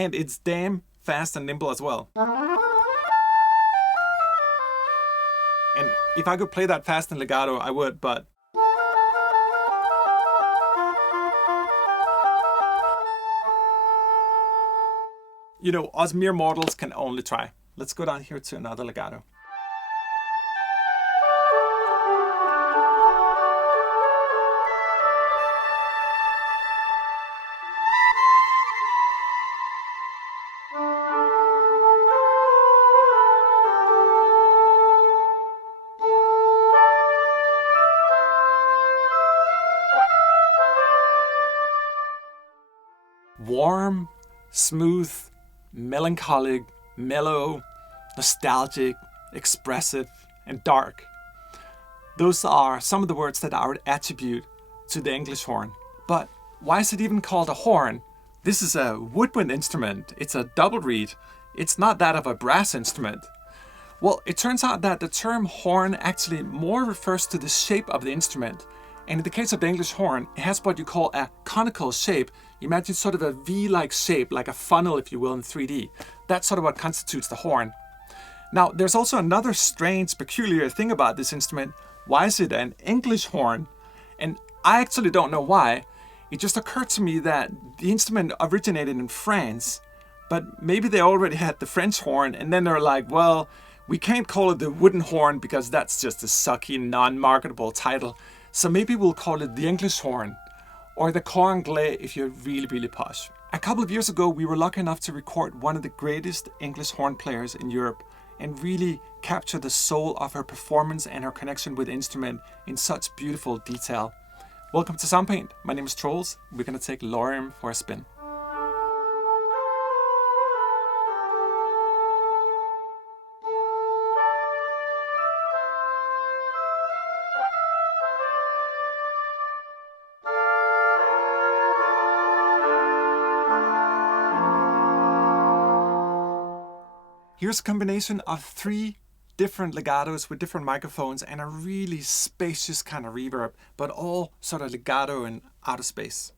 And it's damn fast and nimble as well. And if I could play that fast in legato, I would, but you know, us mere mortals can only try. Let's go down here to another legato. Warm, smooth, melancholic, mellow, nostalgic, expressive, and dark. Those are some of the words that I would attribute to the English horn. But why is it even called a horn? This is a woodwind instrument. It's a double reed. It's not that of a brass instrument. Well, it turns out that the term horn actually more refers to the shape of the instrument. And in the case of the English horn, it has what you call a conical shape. Imagine sort of a V-like shape, like a funnel, if you will, in 3D. That's sort of what constitutes the horn. Now, there's also another strange, peculiar thing about this instrument. Why is it an English horn? And I actually don't know why. It just occurred to me that the instrument originated in France, but maybe they already had the French horn, and then they're like, well, we can't call it the wooden horn because that's just a sucky, non-marketable title. So maybe we'll call it the English horn, or the cor anglais if you're really, really posh. A couple of years ago, we were lucky enough to record one of the greatest English horn players in Europe and really capture the soul of her performance and her connection with the instrument in such beautiful detail. Welcome to Soundpaint. My name is Troels. We're going to take Lorem for a spin. Here's a combination of 3 different legatos with different microphones and a really spacious kind of reverb, but all sort of legato and out of space.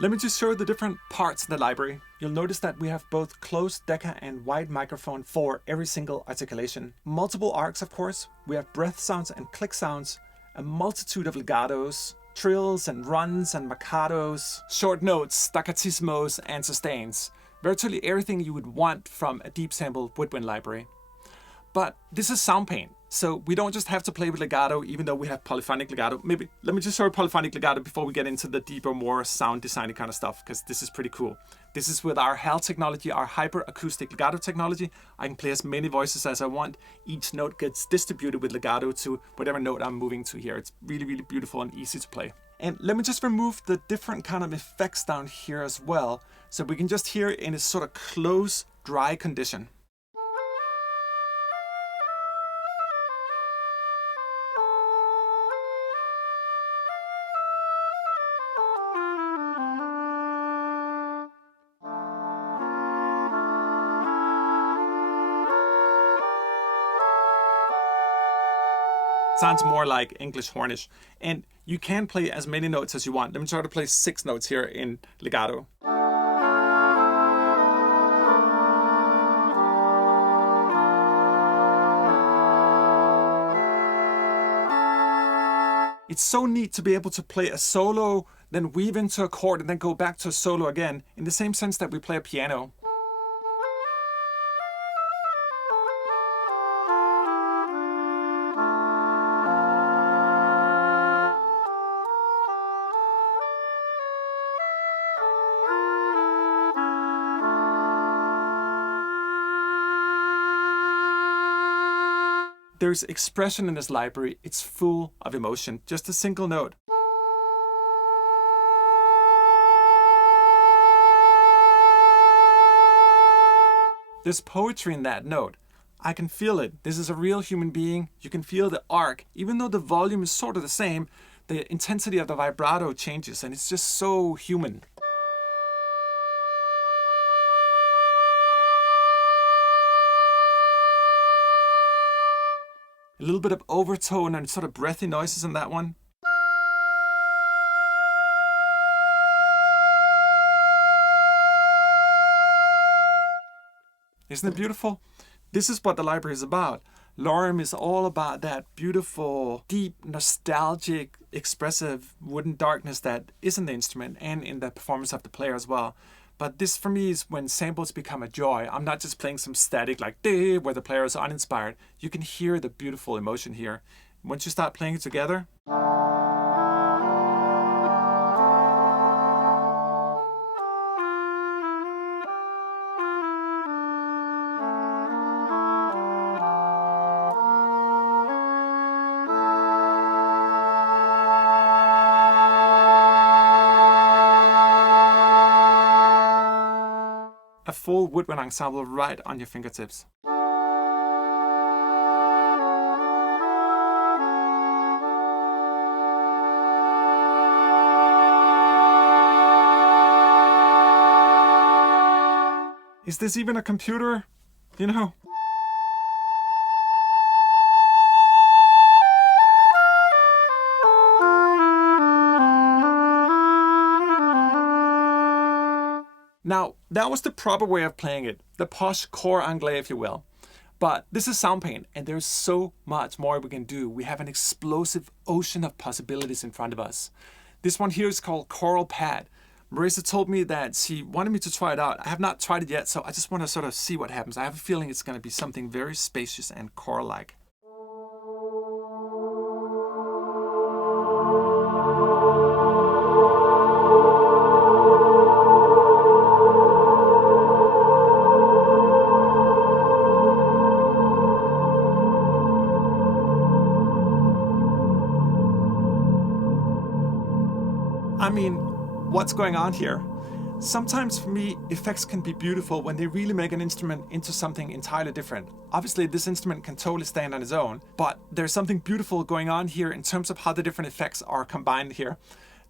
Let me just show the different parts in the library. You'll notice that we have both closed Decca and wide microphone for every single articulation. Multiple arcs, of course. We have breath sounds and click sounds, a multitude of legatos, trills and runs and marcatos, short notes, staccatismos and sustains. Virtually everything you would want from a deep sample woodwind library. But this is Soundpaint, so we don't just have to play with legato, even though we have polyphonic legato. Maybe let me just show you polyphonic legato before we get into the deeper, more sound designy kind of stuff, because this is pretty cool. This is with our H.A.L technology, our Hyper Acoustic Legato technology. I can play as many voices as I want. Each note gets distributed with legato to whatever note I'm moving to here. It's really, really beautiful and easy to play. And let me just remove the different kind of effects down here as well, so we can just hear it in a sort of close, dry condition. Sounds more like English hornish. And you can play as many notes as you want. Let me try to play 6 notes here in legato. It's so neat to be able to play a solo, then weave into a chord, and then go back to a solo again, in the same sense that we play a piano. There's expression in this library. It's full of emotion. Just a single note. There's poetry in that note. I can feel it. This is a real human being. You can feel the arc. Even though the volume is sort of the same, the intensity of the vibrato changes, and it's just so human. A little bit of overtone and sort of breathy noises in that one. Isn't it beautiful? This is what the library is about. Lorem is all about that beautiful, deep, nostalgic, expressive wooden darkness that is in the instrument and in the performance of the player as well. But this for me is when samples become a joy. I'm not just playing some static like "dee" where the player is uninspired. You can hear the beautiful emotion here. Once you start playing it together, a full woodwind ensemble right on your fingertips. Is this even a computer? You know? Now, that was the proper way of playing it, the posh core anglais, if you will. But this is Soundpaint, and there's so much more we can do. We have an explosive ocean of possibilities in front of us. This one here is called Choral Pad. Marisa told me that she wanted me to try it out. I have not tried it yet, so I just want to sort of see what happens. I have a feeling it's going to be something very spacious and choral-like. I mean, what's going on here? Sometimes for me, effects can be beautiful when they really make an instrument into something entirely different. Obviously, this instrument can totally stand on its own, but there's something beautiful going on here in terms of how the different effects are combined here.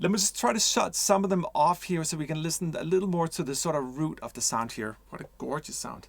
Let me just try to shut some of them off here so we can listen a little more to the sort of root of the sound here. What a gorgeous sound.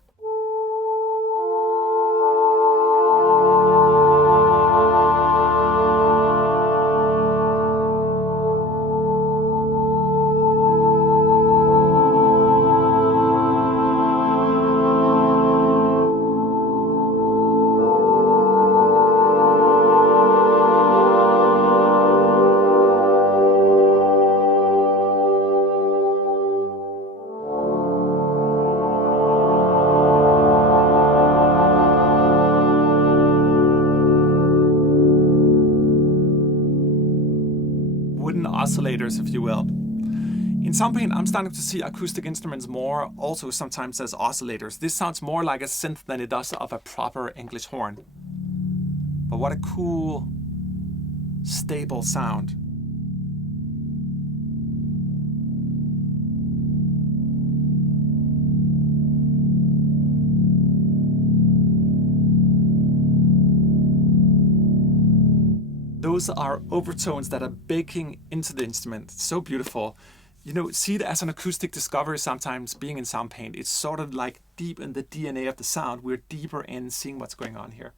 Wooden oscillators, if you will. In Soundpaint, I'm starting to see acoustic instruments more also sometimes as oscillators. This sounds more like a synth than it does of a proper English horn. But what a cool, stable sound. Those are overtones that are baking into the instrument. It's so beautiful. You know, see it as an acoustic discovery sometimes being in Soundpaint. It's sort of like deep in the DNA of the sound. We're deeper in seeing what's going on here.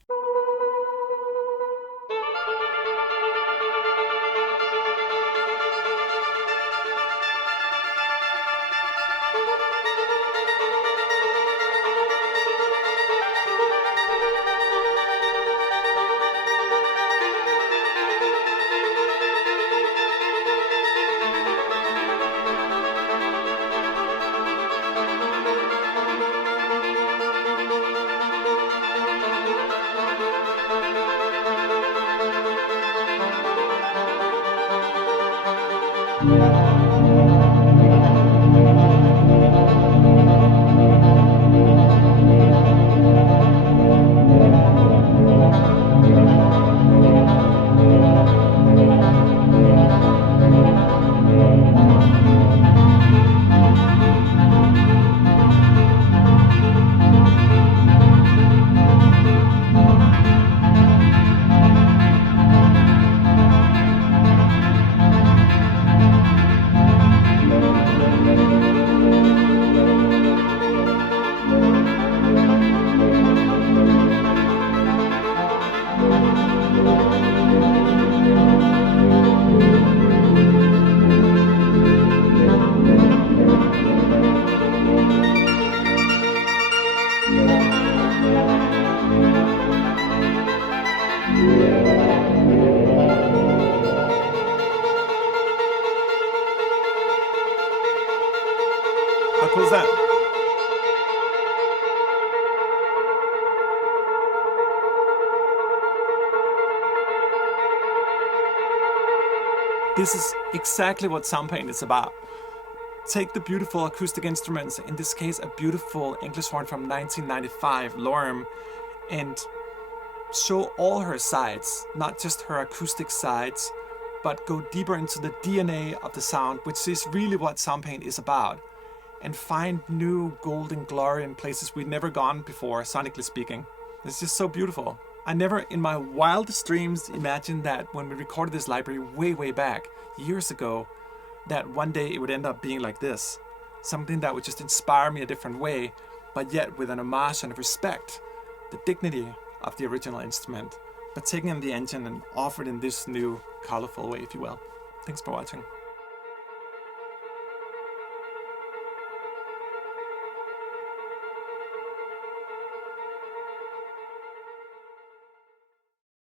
How cool is that? This is exactly what Soundpaint is about. Take the beautiful acoustic instruments, in this case a beautiful English horn from 1995, Lorem, and show all her sides, not just her acoustic sides, but go deeper into the DNA of the sound, which is really what Soundpaint is about, and find new golden glory in places we've never gone before, sonically speaking. It's just so beautiful. I never in my wildest dreams imagined that when we recorded this library way back, years ago, that one day it would end up being like this. Something that would just inspire me a different way, but yet with an homage and respect, the dignity of the original instrument, but taking in the engine and offered in this new, colorful way, if you will. Thanks for watching.